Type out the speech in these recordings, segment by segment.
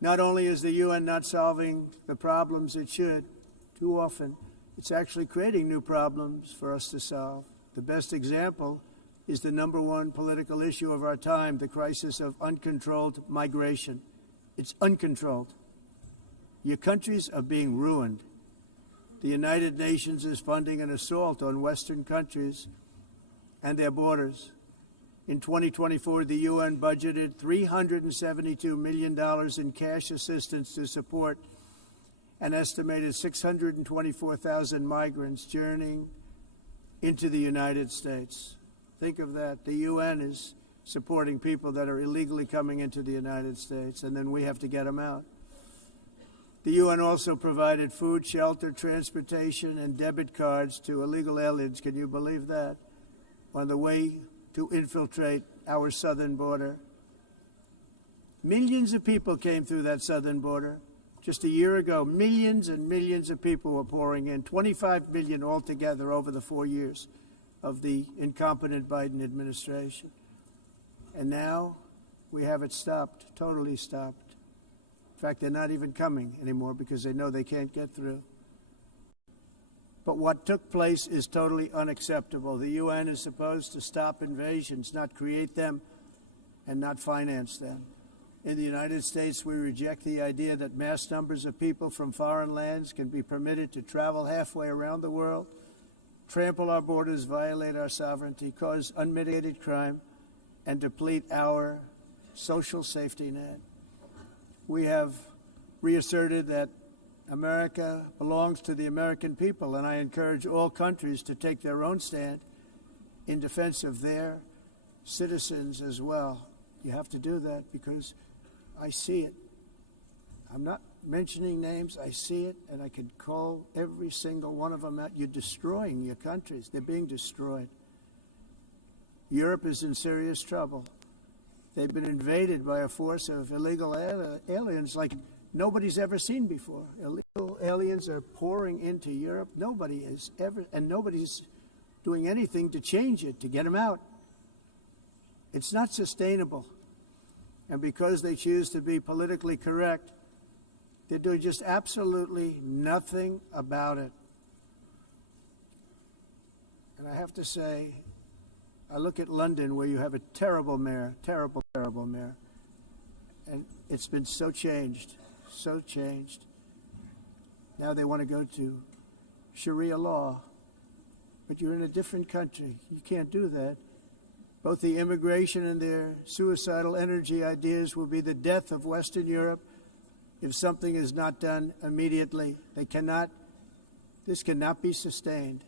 Not only is the UN not solving the problems it should, too often, it's actually creating new problems for us to solve. The best example is the #1 political issue of our time, the crisis of uncontrolled migration. It's uncontrolled. Your countries are being ruined. The United Nations is funding an assault on Western countries and their borders. In 2024, the UN budgeted $372 million in cash assistance to support an estimated 624,000 migrants journeying into the United States. Think of that. The UN is supporting people that are illegally coming into the United States, and then we have to get them out. The UN also provided food, shelter, transportation, and debit cards to illegal aliens. Can you believe that? On the way to infiltrate our southern border. Millions of people came through that southern border. Just a year ago, millions and millions of people were pouring in, 25 million altogether over the 4 years of the incompetent Biden administration. And now we have it stopped, totally stopped. In fact, they're not even coming anymore because they know they can't get through. But what took place is totally unacceptable. The UN is supposed to stop invasions, not create them and not finance them. In the United States, we reject the idea that mass numbers of people from foreign lands can be permitted to travel halfway around the world, trample our borders, violate our sovereignty, cause unmitigated crime, and deplete our social safety net. We have reasserted that America belongs to the American people, and I encourage all countries to take their own stand in defense of their citizens as well. You have to do that because I see it. I'm not mentioning names. I see it, and I could call every single one of them out. You're destroying your countries. They're being destroyed. Europe is in serious trouble. They've been invaded by a force of illegal aliens like nobody's ever seen before. Illegal aliens are pouring into Europe. Nobody is ever, and nobody's doing anything to change it, to get them out. It's not sustainable. And because they choose to be politically correct, they're doing just absolutely nothing about it. And I have to say, I look at London, where you have a terrible mayor, terrible mayor, and it's been so changed. So changed. Now they want to go to Sharia law, but you're in a different country. You can't do that. Both the immigration and their suicidal energy ideas will be the death of Western Europe if something is not done immediately. This cannot be sustained.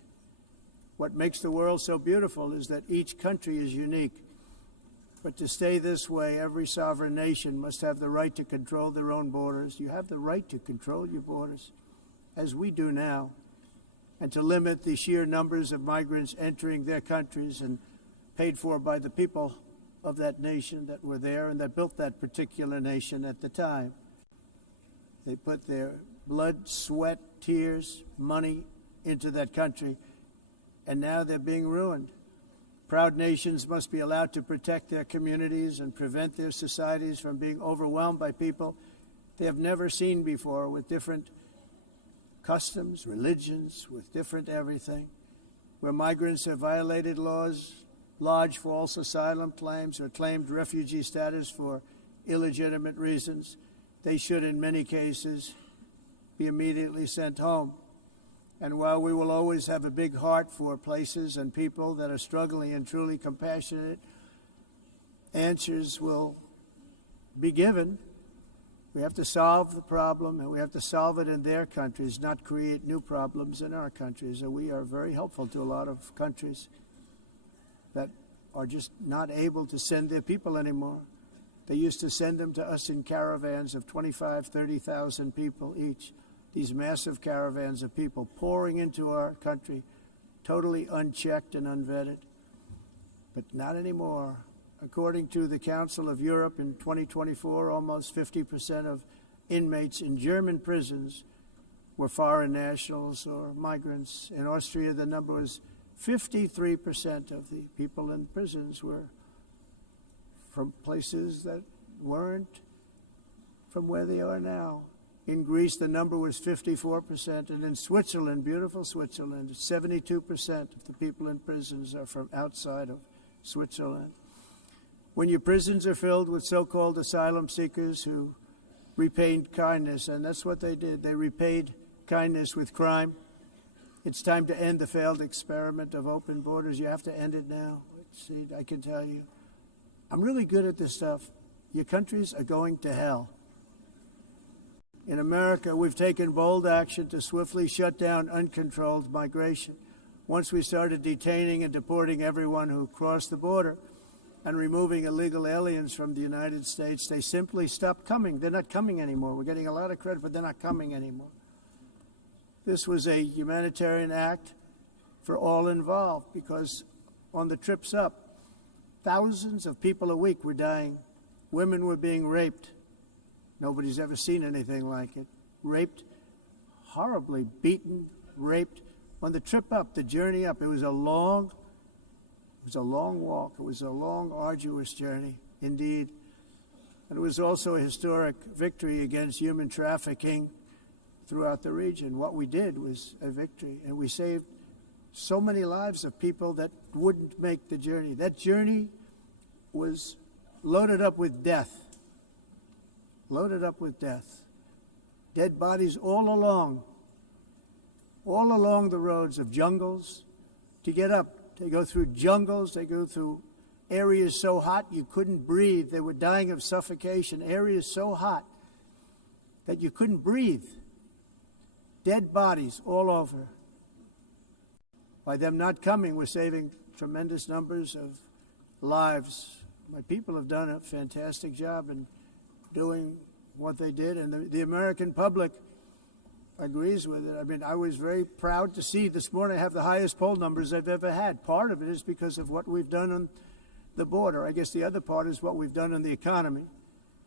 What makes the world so beautiful is that each country is unique. But to stay this way, every sovereign nation must have the right to control their own borders. You have the right to control your borders, as we do now, and to limit the sheer numbers of migrants entering their countries and paid for by the people of that nation that were there and that built that particular nation at the time. They put their blood, sweat, tears, money into that country, and now they're being ruined. Proud nations must be allowed to protect their communities and prevent their societies from being overwhelmed by people they have never seen before, with different customs, religions, with different everything. Where migrants have violated laws, lodged false asylum claims, or claimed refugee status for illegitimate reasons, they should, in many cases, be immediately sent home. And while we will always have a big heart for places and people that are struggling and truly compassionate, answers will be given. We have to solve the problem, and we have to solve it in their countries, not create new problems in our countries. And we are very helpful to a lot of countries that are just not able to send their people anymore. They used to send them to us in caravans of 25,000, 30,000 people each. These massive caravans of people pouring into our country, totally unchecked and unvetted. But not anymore. According to the Council of Europe in 2024, almost 50% of inmates in German prisons were foreign nationals or migrants. In Austria, the number was 53% of the people in prisons were from places that weren't from where they are now. In Greece, the number was 54%, and in Switzerland, beautiful Switzerland, 72% of the people in prisons are from outside of Switzerland. When your prisons are filled with so-called asylum seekers who repaid kindness, and that's what they did. They repaid kindness with crime. It's time to end the failed experiment of open borders. You have to end it now. See, I can tell you, I'm really good at this stuff. Your countries are going to hell. In America, we've taken bold action to swiftly shut down uncontrolled migration. Once we started detaining and deporting everyone who crossed the border and removing illegal aliens from the United States, they simply stopped coming. They're not coming anymore. We're getting a lot of credit, but they're not coming anymore. This was a humanitarian act for all involved, because on the trips up, thousands of people a week were dying. Women were being raped. Nobody's ever seen anything like it. Raped, horribly beaten, raped. On the trip up, the journey up, it was a long walk. It was a long, arduous journey, indeed. And it was also a historic victory against human trafficking throughout the region. What we did was a victory, and we saved so many lives of people that wouldn't make the journey. That journey was loaded up with death. Loaded up with death. Dead bodies all along the roads of jungles. To get up, they go through jungles, they go through areas so hot you couldn't breathe. They were dying of suffocation, areas so hot that you couldn't breathe. Dead bodies all over. By them not coming, we're saving tremendous numbers of lives. My people have done a fantastic job in doing what they did, and the American public agrees with it. I mean, I was very proud to see this morning I have the highest poll numbers I've ever had. Part of it is because of what we've done on the border. I guess the other part is what we've done on the economy.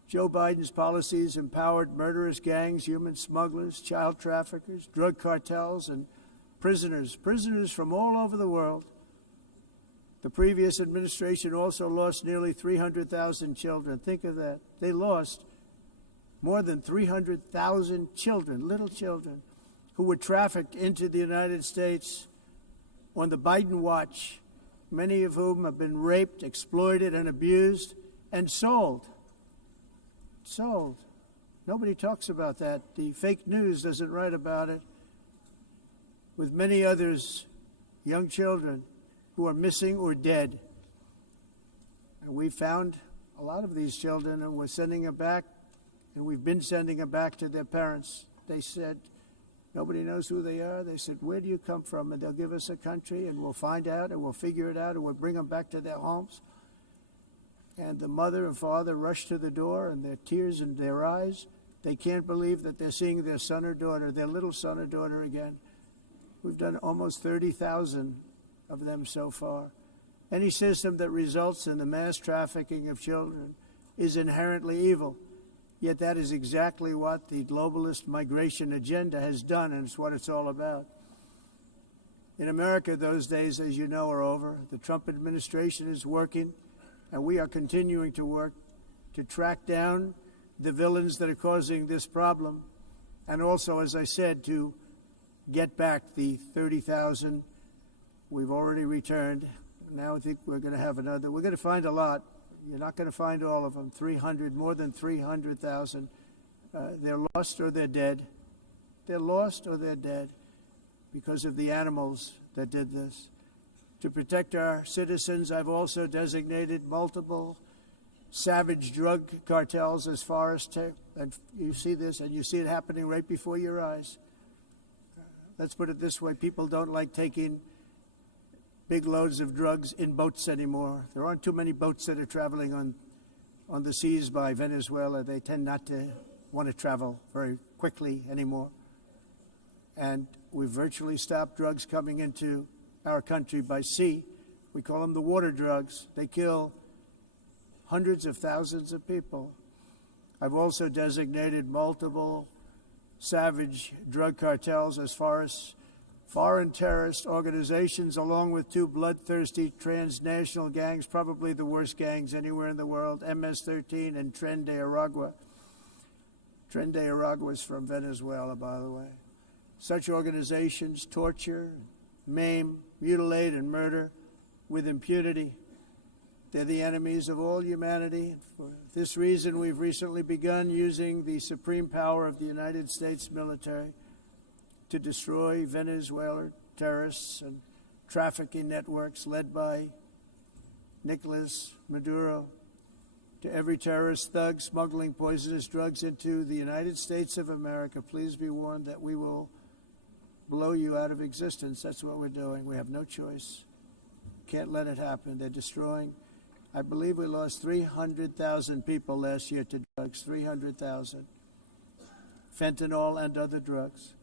Joe Biden's policies empowered murderous gangs, human smugglers, child traffickers, drug cartels, and prisoners from all over the world. The previous administration also lost nearly 300,000 children. Think of that. They lost more than 300,000 children, little children, who were trafficked into the United States on the Biden watch, many of whom have been raped, exploited, and abused, and sold. Sold. Nobody talks about that. The fake news doesn't write about it. With many others, young children who are missing or dead. And we found a lot of these children, and we're sending them back, and we've been sending them back to their parents. They said, nobody knows who they are. They said, where do you come from? And they'll give us a country, and we'll find out, and we'll figure it out, and we'll bring them back to their homes. And the mother and father rush to the door, and their tears in their eyes. They can't believe that they're seeing their son or daughter, their little son or daughter again. We've done almost 30,000 of them so far. Any system that results in the mass trafficking of children is inherently evil. Yet that is exactly what the globalist migration agenda has done, and it's what it's all about. In America, those days, as you know, are over. The Trump administration is working, and we are continuing to work to track down the villains that are causing this problem, and also, as I said, to get back the 30,000 we've already returned. Now I think we're going to have another. We're going to find a lot. You're not going to find all of them. 300, more than 300,000. They're lost or they're dead. They're lost or they're dead because of the animals that did this. To protect our citizens, I've also designated multiple savage drug cartels as far as and you see this, and you see it happening right before your eyes. Let's put it this way. People don't like taking big loads of drugs in boats anymore. There aren't too many boats that are traveling on the seas by Venezuela. They tend not to want to travel very quickly anymore. And we've virtually stopped drugs coming into our country by sea. We call them the water drugs. They kill hundreds of thousands of people. I've also designated multiple savage drug cartels as far as foreign terrorist organizations, along with two bloodthirsty transnational gangs, probably the worst gangs anywhere in the world, MS-13 and Tren de Aragua. Tren de Aragua was from Venezuela, by the way. Such organizations torture, maim, mutilate, and murder with impunity. They're the enemies of all humanity. For this reason, we've recently begun using the supreme power of the United States military to destroy Venezuelan terrorists and trafficking networks led by Nicolas Maduro. To every terrorist thug smuggling poisonous drugs into the United States of America, please be warned that we will blow you out of existence. That's what we're doing. We have no choice. Can't let it happen. They're destroying. I believe we lost 300,000 people last year to drugs, 300,000. Fentanyl and other drugs.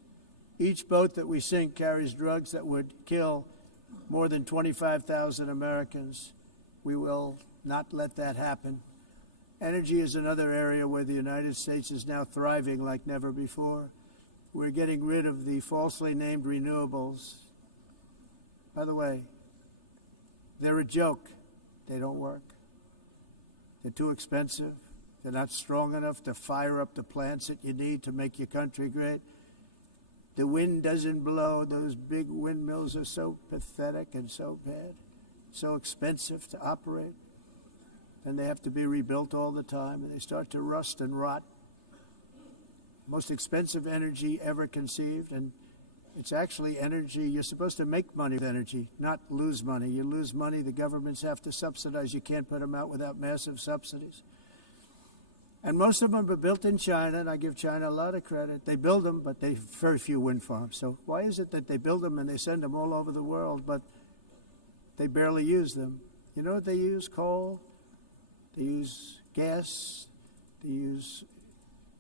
Each boat that we sink carries drugs that would kill more than 25,000 Americans. We will not let that happen. Energy is another area where the United States is now thriving like never before. We're getting rid of the falsely named renewables. By the way, they're a joke. They don't work. They're too expensive. They're not strong enough to fire up the plants that you need to make your country great. The wind doesn't blow. Those big windmills are so pathetic and so bad, so expensive to operate. And they have to be rebuilt all the time, and they start to rust and rot. Most expensive energy ever conceived, and it's actually energy. You're supposed to make money with energy, not lose money. You lose money, the governments have to subsidize. You can't put them out without massive subsidies. And most of them are built in China, and I give China a lot of credit. They build them, but they very few wind farms. So why is it that they build them and they send them all over the world, but they barely use them? You know what they use? Coal. They use gas. They use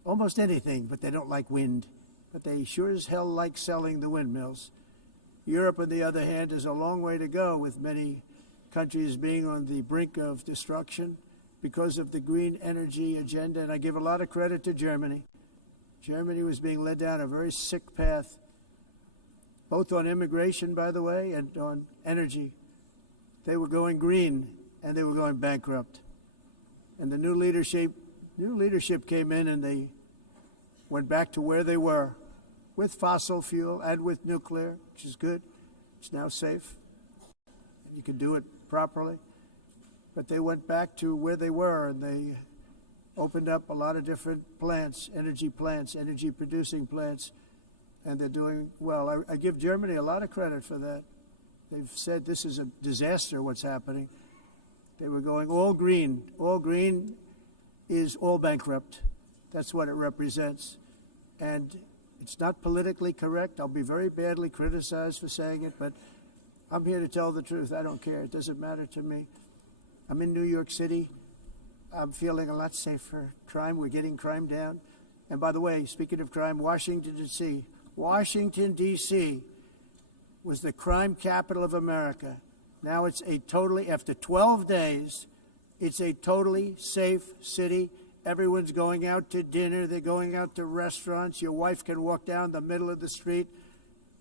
almost anything, but they don't like wind. But they sure as hell like selling the windmills. Europe, on the other hand, is a long way to go, with many countries being on the brink of destruction because of the green energy agenda. And I give a lot of credit to Germany. Germany was being led down a very sick path, both on immigration, by the way, and on energy. They were going green, and they were going bankrupt. And the new leadership came in, and they went back to where they were, with fossil fuel and with nuclear, which is good. It's now safe. You can do it properly. But they went back to where they were, and they opened up a lot of different plants, energy-producing plants, and they're doing well. I give Germany a lot of credit for that. They've said this is a disaster, what's happening. They were going all green. All green is all bankrupt. That's what it represents. And it's not politically correct. I'll be very badly criticized for saying it, but I'm here to tell the truth. I don't care. It doesn't matter to me. I'm in New York City. I'm feeling a lot safer. Crime, we're getting crime down. And by the way, speaking of crime, Washington, D.C. was the crime capital of America. Now it's after 12 days, it's a totally safe city. Everyone's going out to dinner. They're going out to restaurants. Your wife can walk down the middle of the street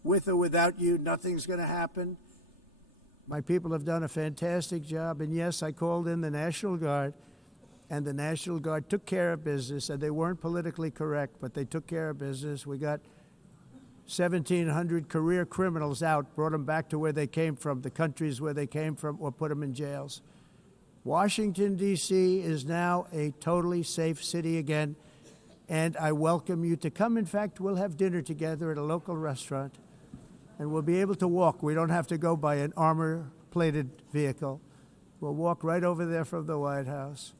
with or without you. Nothing's going to happen. My people have done a fantastic job. And yes, I called in the National Guard, and the National Guard took care of business. And they weren't politically correct, but they took care of business. We got 1,700 career criminals out, brought them back to where they came from, the countries where they came from, or put them in jails. Washington, D.C. is now a totally safe city again, and I welcome you to come. In fact, we'll have dinner together at a local restaurant, and we'll be able to walk. We don't have to go by an armor-plated vehicle. We'll walk right over there from the White House.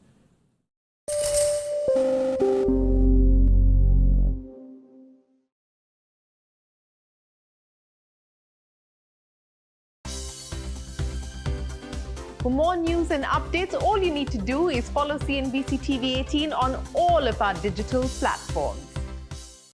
For more news and updates, all you need to do is follow CNBC TV 18 on all of our digital platforms.